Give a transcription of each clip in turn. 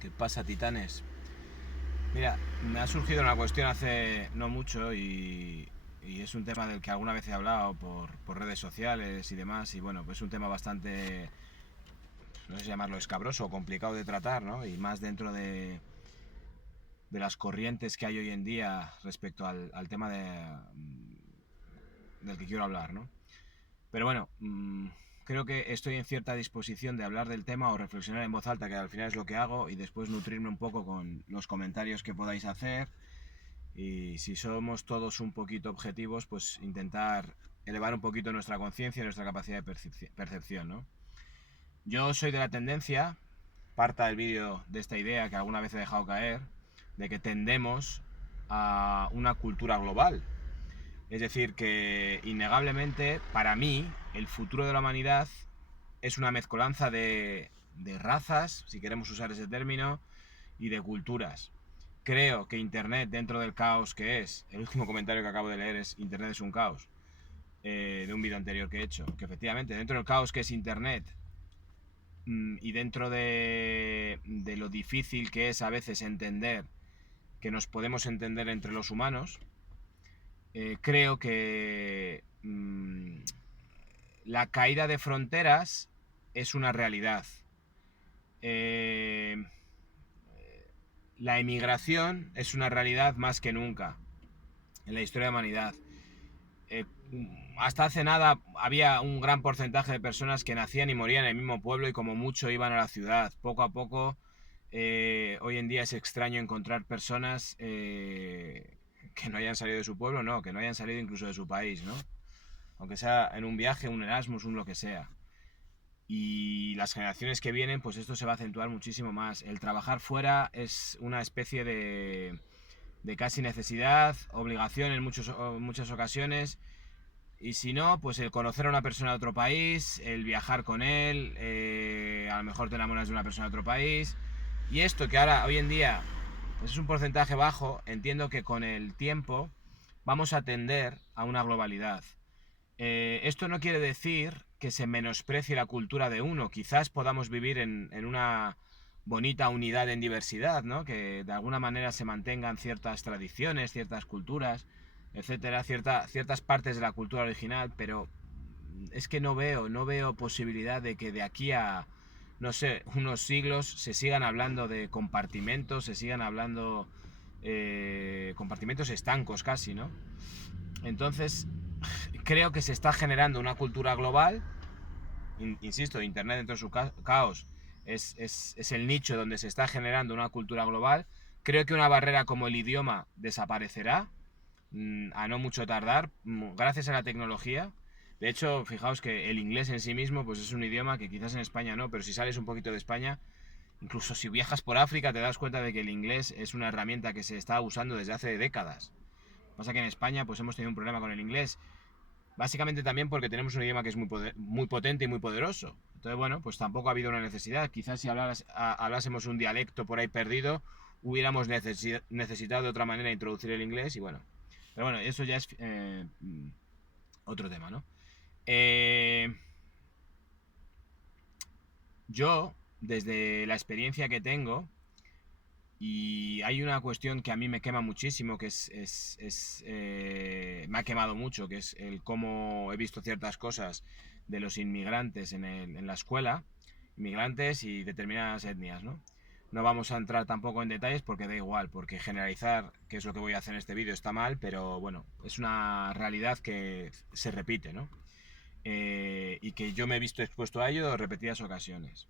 ¿Qué pasa, titanes? Mira, me ha surgido una cuestión hace no mucho y es un tema del que alguna vez he hablado por redes sociales y demás. Y bueno, pues es un tema bastante, no sé si llamarlo escabroso o complicado de tratar, ¿no? Y más dentro de las corrientes que hay hoy en día respecto al tema del que quiero hablar, ¿no? Pero bueno, creo que estoy en cierta disposición de hablar del tema o reflexionar en voz alta, que al final es lo que hago, y después nutrirme un poco con los comentarios que podáis hacer. Y si somos todos un poquito objetivos, pues intentar elevar un poquito nuestra conciencia y nuestra capacidad de percepción, ¿no? Yo soy de la tendencia, parta del vídeo de esta idea que alguna vez he dejado caer, de que tendemos a una cultura global. Es decir, que innegablemente, para mí, el futuro de la humanidad es una mezcolanza de razas, si queremos usar ese término, y de culturas. Creo que Internet, dentro del caos que es, el último comentario que acabo de leer es Internet es un caos, de un vídeo anterior que he hecho, que efectivamente, dentro del caos que es Internet, y dentro de lo difícil que es a veces entender que nos podemos entender entre los humanos, creo que la caída de fronteras es una realidad. Eh, la emigración es una realidad más que nunca en la historia de la humanidad. Eh, Hasta hace nada había un gran porcentaje de personas que nacían y morían en el mismo pueblo y como mucho iban a la ciudad. Poco a poco, hoy en día es extraño encontrar personas que no hayan salido de su pueblo, no, que no hayan salido incluso de su país, ¿no? Aunque sea en un viaje, un Erasmus, un lo que sea. Y las generaciones que vienen, pues esto se va a acentuar muchísimo más. El trabajar fuera es una especie de casi necesidad, obligación en muchas ocasiones. Y si no, pues el conocer a una persona de otro país, el viajar con él, a lo mejor te enamoras de una persona de otro país. Y esto que ahora, hoy en día, pues es un porcentaje bajo, entiendo que con el tiempo vamos a tender a una globalidad. Esto no quiere decir que se menosprecie la cultura de uno. Quizás podamos vivir en una bonita unidad en diversidad, ¿no? Que de alguna manera se mantengan ciertas tradiciones, ciertas culturas, etcétera, ciertas partes de la cultura original, pero es que no veo posibilidad de que de aquí a, no sé, unos siglos se sigan hablando de compartimentos, se sigan hablando compartimentos estancos casi, ¿no? Entonces, creo que se está generando una cultura global. Insisto, Internet dentro de su caos es el nicho donde se está generando una cultura global. Creo que una barrera como el idioma desaparecerá a no mucho tardar gracias a la tecnología. De hecho, fijaos que el inglés en sí mismo pues es un idioma que quizás en España no, pero si sales un poquito de España, incluso si viajas por África, te das cuenta de que el inglés es una herramienta que se está usando desde hace décadas. Pasa que en España pues hemos tenido un problema con el inglés. Básicamente también porque tenemos un idioma que es muy potente y muy poderoso. Entonces, bueno, pues tampoco ha habido una necesidad. Quizás si hablásemos un dialecto por ahí perdido, hubiéramos necesitado de otra manera introducir el inglés y bueno. Pero bueno, eso ya es otro tema, ¿no? Eh, yo, desde la experiencia que tengo, y hay una cuestión que a mí me quema muchísimo, que me ha quemado mucho, que es el cómo he visto ciertas cosas de los inmigrantes en la escuela, inmigrantes y determinadas etnias, ¿no? No vamos a entrar tampoco en detalles porque da igual, porque generalizar, que es lo que voy a hacer en este vídeo, está mal, pero bueno, es una realidad que se repite, ¿no? Y que yo me he visto expuesto a ello en repetidas ocasiones.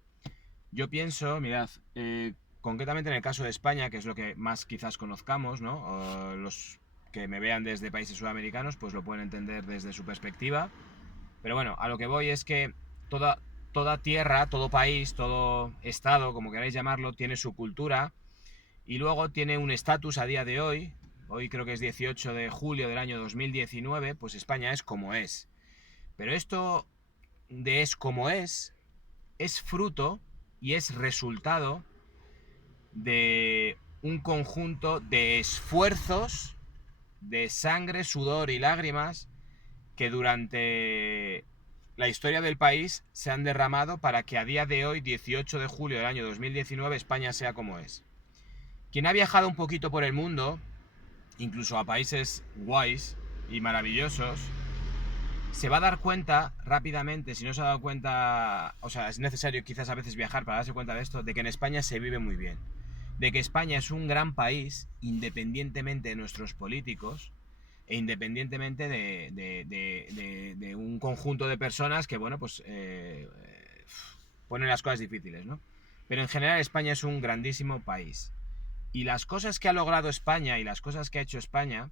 Yo pienso, mirad, concretamente en el caso de España, que es lo que más quizás conozcamos, ¿no? O los que me vean desde países sudamericanos, pues lo pueden entender desde su perspectiva. Pero bueno, a lo que voy es que toda tierra, todo país, todo estado, como queráis llamarlo, tiene su cultura y luego tiene un estatus a día de hoy. Hoy creo que es 18 de julio del año 2019, pues España es como es. Pero esto de es como es fruto y es resultado de un conjunto de esfuerzos, de sangre, sudor y lágrimas que durante la historia del país se han derramado para que a día de hoy, 18 de julio del año 2019, España sea como es. Quien ha viajado un poquito por el mundo, incluso a países guays y maravillosos, se va a dar cuenta rápidamente, si no se ha dado cuenta, o sea, es necesario quizás a veces viajar para darse cuenta de esto, de que en España se vive muy bien. De que España es un gran país, independientemente de nuestros políticos, e independientemente de un conjunto de personas que, bueno, pues ponen las cosas difíciles, ¿no? Pero en general España es un grandísimo país. Y las cosas que ha logrado España y las cosas que ha hecho España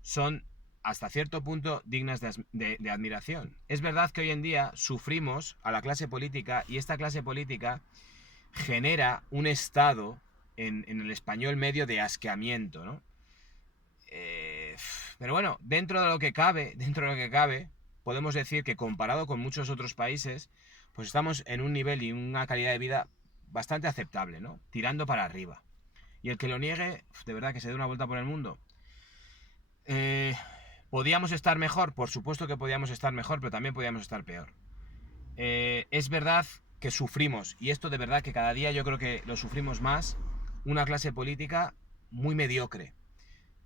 son hasta cierto punto dignas de admiración. Es verdad que hoy en día sufrimos a la clase política y esta clase política genera un estado en el español medio de asqueamiento, ¿no? Pero bueno, dentro de lo que cabe, podemos decir que comparado con muchos otros países, pues estamos en un nivel y una calidad de vida bastante aceptable, ¿no? Tirando para arriba. Y el que lo niegue, de verdad que se dé una vuelta por el mundo. ¿Podíamos estar mejor? Por supuesto que podíamos estar mejor, pero también podíamos estar peor. Es verdad que sufrimos, y esto de verdad que cada día yo creo que lo sufrimos más, una clase política muy mediocre,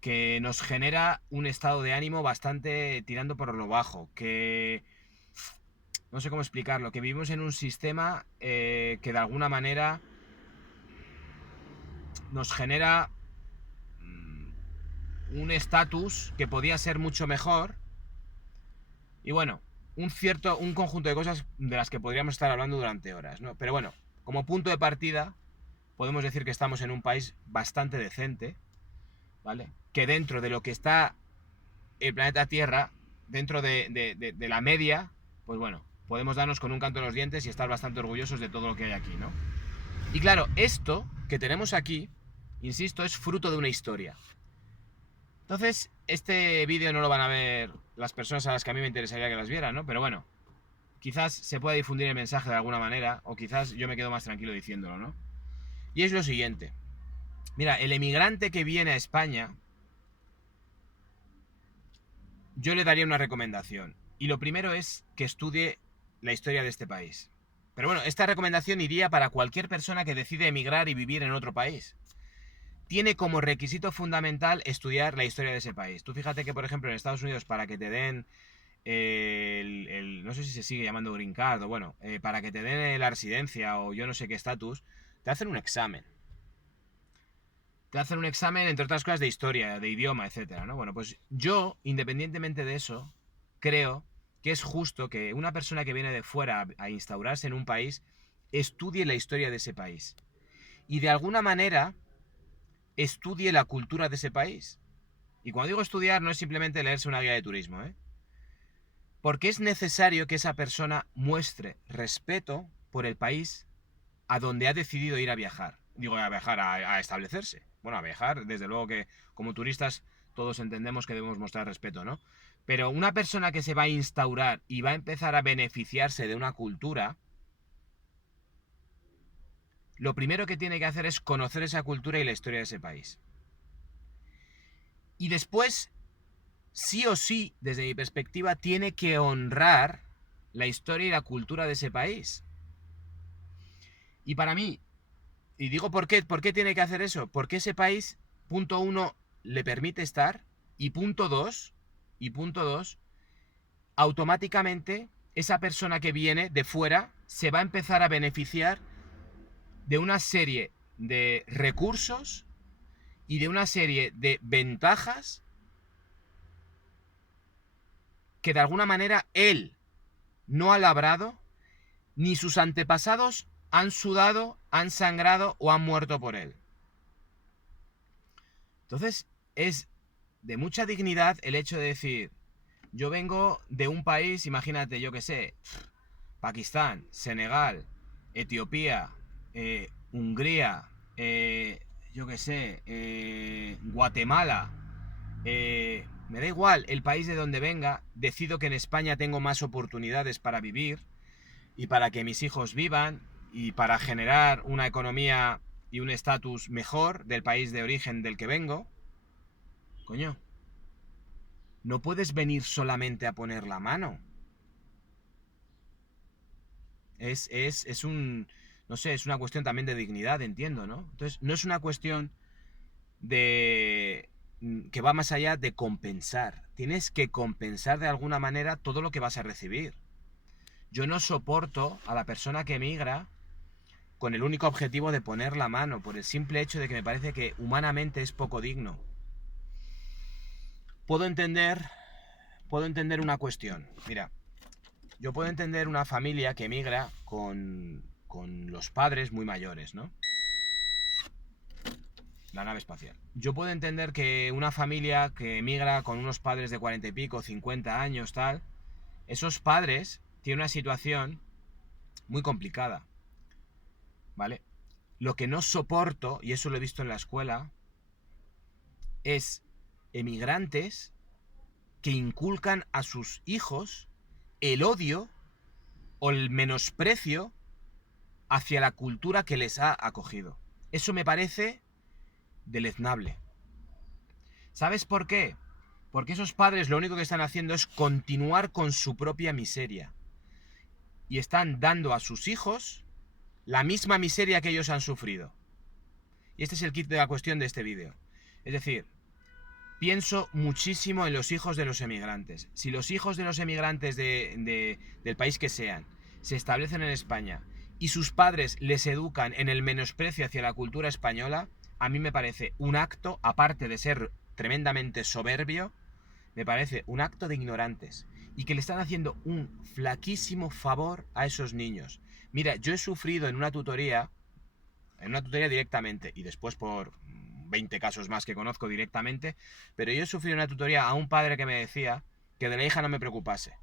que nos genera un estado de ánimo bastante tirando por lo bajo, que no sé cómo explicarlo, que vivimos en un sistema que de alguna manera nos genera un estatus que podía ser mucho mejor. Y bueno, un conjunto de cosas de las que podríamos estar hablando durante horas, ¿no? Pero bueno, como punto de partida, podemos decir que estamos en un país bastante decente, ¿vale? Que dentro de lo que está el planeta Tierra, dentro de la media, pues bueno, podemos darnos con un canto en los dientes y estar bastante orgullosos de todo lo que hay aquí, ¿no? Y claro, esto que tenemos aquí, insisto, es fruto de una historia. Entonces, este vídeo no lo van a ver las personas a las que a mí me interesaría que las vieran, ¿no? Pero bueno, quizás se pueda difundir el mensaje de alguna manera, o quizás yo me quedo más tranquilo diciéndolo, ¿no? Y es lo siguiente. Mira, el emigrante que viene a España, yo le daría una recomendación. Y lo primero es que estudie la historia de este país. Pero bueno, esta recomendación iría para cualquier persona que decide emigrar y vivir en otro país. Tiene como requisito fundamental estudiar la historia de ese país. Tú fíjate que, por ejemplo, en Estados Unidos, para que te den no sé si se sigue llamando green card o bueno, para que te den la residencia o yo no sé qué estatus, te hacen un examen. Te hacen un examen, entre otras cosas, de historia, de idioma, etcétera, ¿no? Bueno, pues yo, independientemente de eso, creo que es justo que una persona que viene de fuera a instaurarse en un país estudie la historia de ese país. Y de alguna manera estudie la cultura de ese país. Y cuando digo estudiar no es simplemente leerse una guía de turismo, ¿eh? Porque es necesario que esa persona muestre respeto por el país a donde ha decidido ir a viajar. Digo, a viajar, a establecerse. Bueno, a viajar, desde luego que como turistas todos entendemos que debemos mostrar respeto, ¿no? Pero una persona que se va a instaurar y va a empezar a beneficiarse de una cultura, lo primero que tiene que hacer es conocer esa cultura y la historia de ese país. Y después, sí o sí, desde mi perspectiva, tiene que honrar la historia y la cultura de ese país. Y para mí, y digo ¿por qué tiene que hacer eso? Porque ese país, punto uno, le permite estar, y punto dos, automáticamente esa persona que viene de fuera se va a empezar a beneficiar de una serie de recursos y de una serie de ventajas que de alguna manera él no ha labrado, ni sus antepasados han sudado, han sangrado o han muerto por él. Entonces, es de mucha dignidad el hecho de decir, yo vengo de un país, imagínate, yo qué sé, Pakistán, Senegal, Etiopía, Hungría, yo qué sé, Guatemala, me da igual el país de donde venga, decido que en España tengo más oportunidades para vivir y para que mis hijos vivan y para generar una economía y un estatus mejor del país de origen del que vengo. Coño, no puedes venir solamente a poner la mano. Es un, no sé, es una cuestión también de dignidad, entiendo, ¿no? Entonces, no es una cuestión de que va más allá de compensar. Tienes que compensar de alguna manera todo lo que vas a recibir. Yo no soporto a la persona que emigra con el único objetivo de poner la mano, por el simple hecho de que me parece que humanamente es poco digno. Puedo entender una cuestión. Mira, yo puedo entender una familia que emigra con los padres muy mayores, ¿no? La nave espacial. Yo puedo entender que una familia que emigra con unos padres de 40 y pico, 50 años, tal, esos padres tienen una situación muy complicada, ¿vale? Lo que no soporto, y eso lo he visto en la escuela, es emigrantes que inculcan a sus hijos el odio o el menosprecio hacia la cultura que les ha acogido. Eso me parece deleznable. ¿Sabes por qué? Porque esos padres lo único que están haciendo es continuar con su propia miseria. Y están dando a sus hijos la misma miseria que ellos han sufrido. Y este es el kit de la cuestión de este vídeo. Es decir, pienso muchísimo en los hijos de los emigrantes. Si los hijos de los emigrantes del país que sean se establecen en España y sus padres les educan en el menosprecio hacia la cultura española, a mí me parece un acto, aparte de ser tremendamente soberbio, me parece un acto de ignorantes y que le están haciendo un flaquísimo favor a esos niños. Mira, yo he sufrido en una tutoría directamente y después por 20 casos más que conozco directamente, pero yo he sufrido una tutoría a un padre que me decía que de la hija no me preocupase,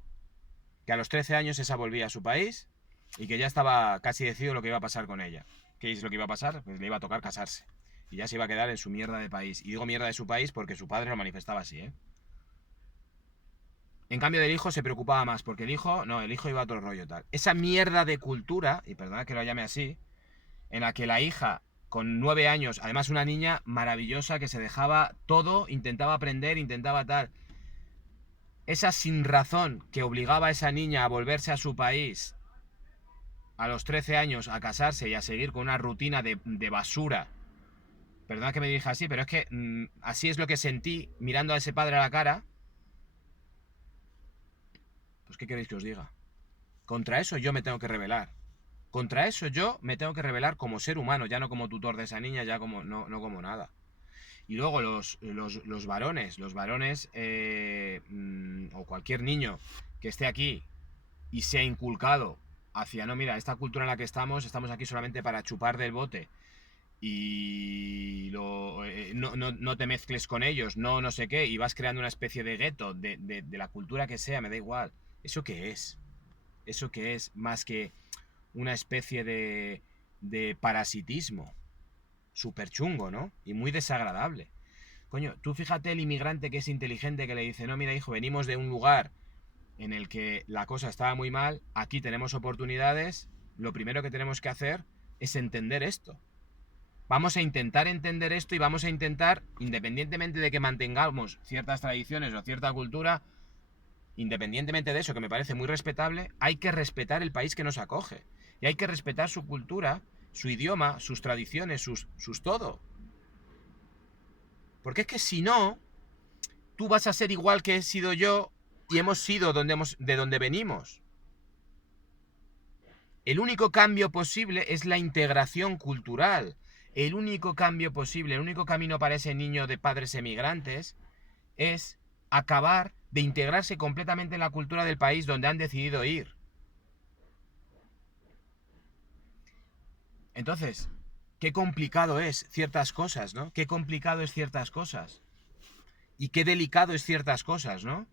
que a los 13 años esa volvía a su país y que ya estaba casi decidido lo que iba a pasar con ella. ¿Qué es lo que iba a pasar? Pues le iba a tocar casarse y ya se iba a quedar en su mierda de país. Y digo mierda de su país porque su padre lo manifestaba así, ¿eh? En cambio del hijo se preocupaba más, porque el hijo iba a otro rollo tal. Esa mierda de cultura, y perdona que lo llame así, en la que la hija, con 9 años, además una niña maravillosa que se dejaba todo, intentaba aprender, intentaba tal. Esa sinrazón que obligaba a esa niña a volverse a su país a los 13 años, a casarse y a seguir con una rutina de basura. Perdona que me dirija así, pero es que así es lo que sentí mirando a ese padre a la cara. Pues ¿qué queréis que os diga? Contra eso yo me tengo que rebelar. Contra eso yo me tengo que rebelar como ser humano, ya no como tutor de esa niña, ya como no como nada. Y luego los varones, o cualquier niño que esté aquí y sea inculcado hacia, no, mira, esta cultura en la que estamos aquí solamente para chupar del bote y no te mezcles con ellos, no sé qué, y vas creando una especie de gueto de la cultura que sea, me da igual. ¿Eso qué es? ¿Eso qué es más que una especie de parasitismo? Súper chungo, ¿no? Y muy desagradable. Coño, tú fíjate el inmigrante que es inteligente que le dice, no, mira hijo, venimos de un lugar en el que la cosa estaba muy mal, aquí tenemos oportunidades, lo primero que tenemos que hacer es entender esto. Vamos a intentar entender esto y vamos a intentar, independientemente de que mantengamos ciertas tradiciones o cierta cultura, independientemente de eso, que me parece muy respetable, hay que respetar el país que nos acoge. Y hay que respetar su cultura, su idioma, sus tradiciones, sus todo. Porque es que si no, tú vas a ser igual que he sido yo y hemos sido de donde venimos. El único cambio posible es la integración cultural. El único cambio posible, el único camino para ese niño de padres emigrantes es acabar de integrarse completamente en la cultura del país donde han decidido ir. Entonces, qué complicado es ciertas cosas, ¿no? Qué complicado es ciertas cosas. Y qué delicado es ciertas cosas, ¿no?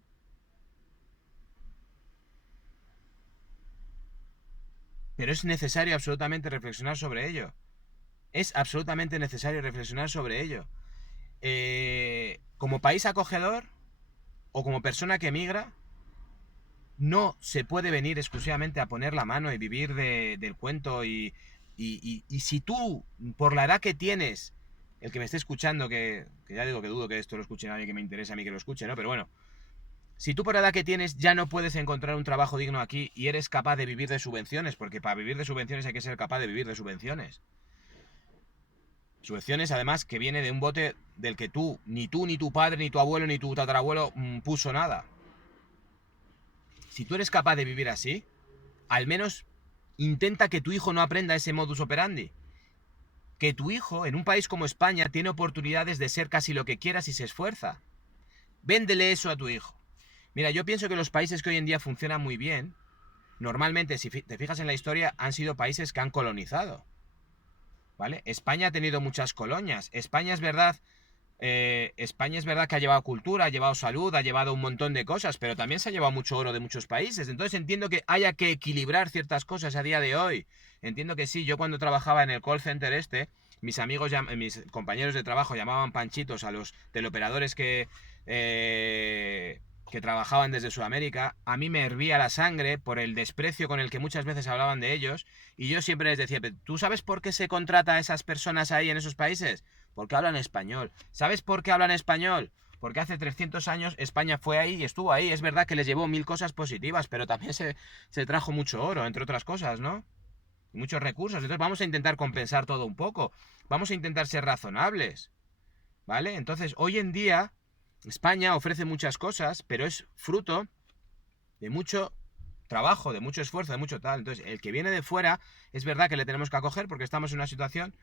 Pero es necesario absolutamente reflexionar sobre ello. Es absolutamente necesario reflexionar sobre ello. Como país acogedor o como persona que emigra, no se puede venir exclusivamente a poner la mano y vivir del cuento y si tú, por la edad que tienes, el que me esté escuchando, que ya digo que dudo que esto lo escuche nadie que me interese a mí que lo escuche, ¿no? Pero bueno, Si tú por la edad que tienes ya no puedes encontrar un trabajo digno aquí y eres capaz de vivir de subvenciones, porque para vivir de subvenciones hay que ser capaz de vivir de subvenciones. Subvenciones, además, que viene de un bote del que tú, ni tu padre, ni tu abuelo, ni tu tatarabuelo puso nada. Si tú eres capaz de vivir así, al menos intenta que tu hijo no aprenda ese modus operandi. Que tu hijo, en un país como España, tiene oportunidades de ser casi lo que quiera si se esfuerza. Véndele eso a tu hijo. Mira, yo pienso que los países que hoy en día funcionan muy bien, normalmente, si te fijas en la historia, han sido países que han colonizado. ¿Vale? España ha tenido muchas colonias. España es verdad que ha llevado cultura, ha llevado salud, ha llevado un montón de cosas, pero también se ha llevado mucho oro de muchos países. Entonces entiendo que haya que equilibrar ciertas cosas a día de hoy. Entiendo que sí, yo cuando trabajaba en el call center mis amigos, mis compañeros de trabajo llamaban panchitos a los teleoperadores que trabajaban desde Sudamérica. A mí me hervía la sangre por el desprecio con el que muchas veces hablaban de ellos, y yo siempre les decía, ¿tú sabes por qué se contrata a esas personas ahí en esos países? Porque hablan español. ¿Sabes por qué hablan español? Porque hace 300 años España fue ahí y estuvo ahí. Es verdad que les llevó 1000 cosas positivas, pero también se trajo mucho oro, entre otras cosas, ¿no? Y muchos recursos. Entonces vamos a intentar compensar todo un poco. Vamos a intentar ser razonables, ¿vale? Entonces, hoy en día España ofrece muchas cosas, pero es fruto de mucho trabajo, de mucho esfuerzo, de mucho tal. Entonces, el que viene de fuera, es verdad que le tenemos que acoger porque estamos en una situación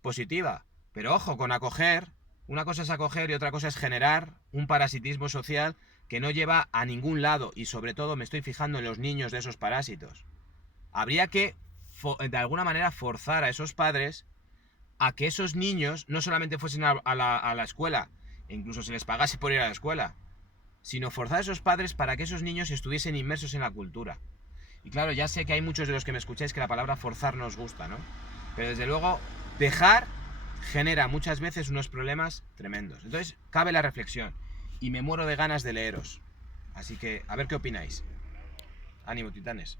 positiva. Pero ojo, con acoger, una cosa es acoger y otra cosa es generar un parasitismo social que no lleva a ningún lado. Y sobre todo me estoy fijando en los niños de esos parásitos. Habría que, de alguna manera, forzar a esos padres a que esos niños no solamente fuesen a la escuela, e incluso se les pagase por ir a la escuela, sino forzar a esos padres para que esos niños estuviesen inmersos en la cultura. Y claro, ya sé que hay muchos de los que me escucháis que la palabra forzar nos gusta, ¿no? Pero desde luego, dejar genera muchas veces unos problemas tremendos. Entonces, cabe la reflexión. Y me muero de ganas de leeros. Así que, a ver qué opináis. Ánimo, titanes.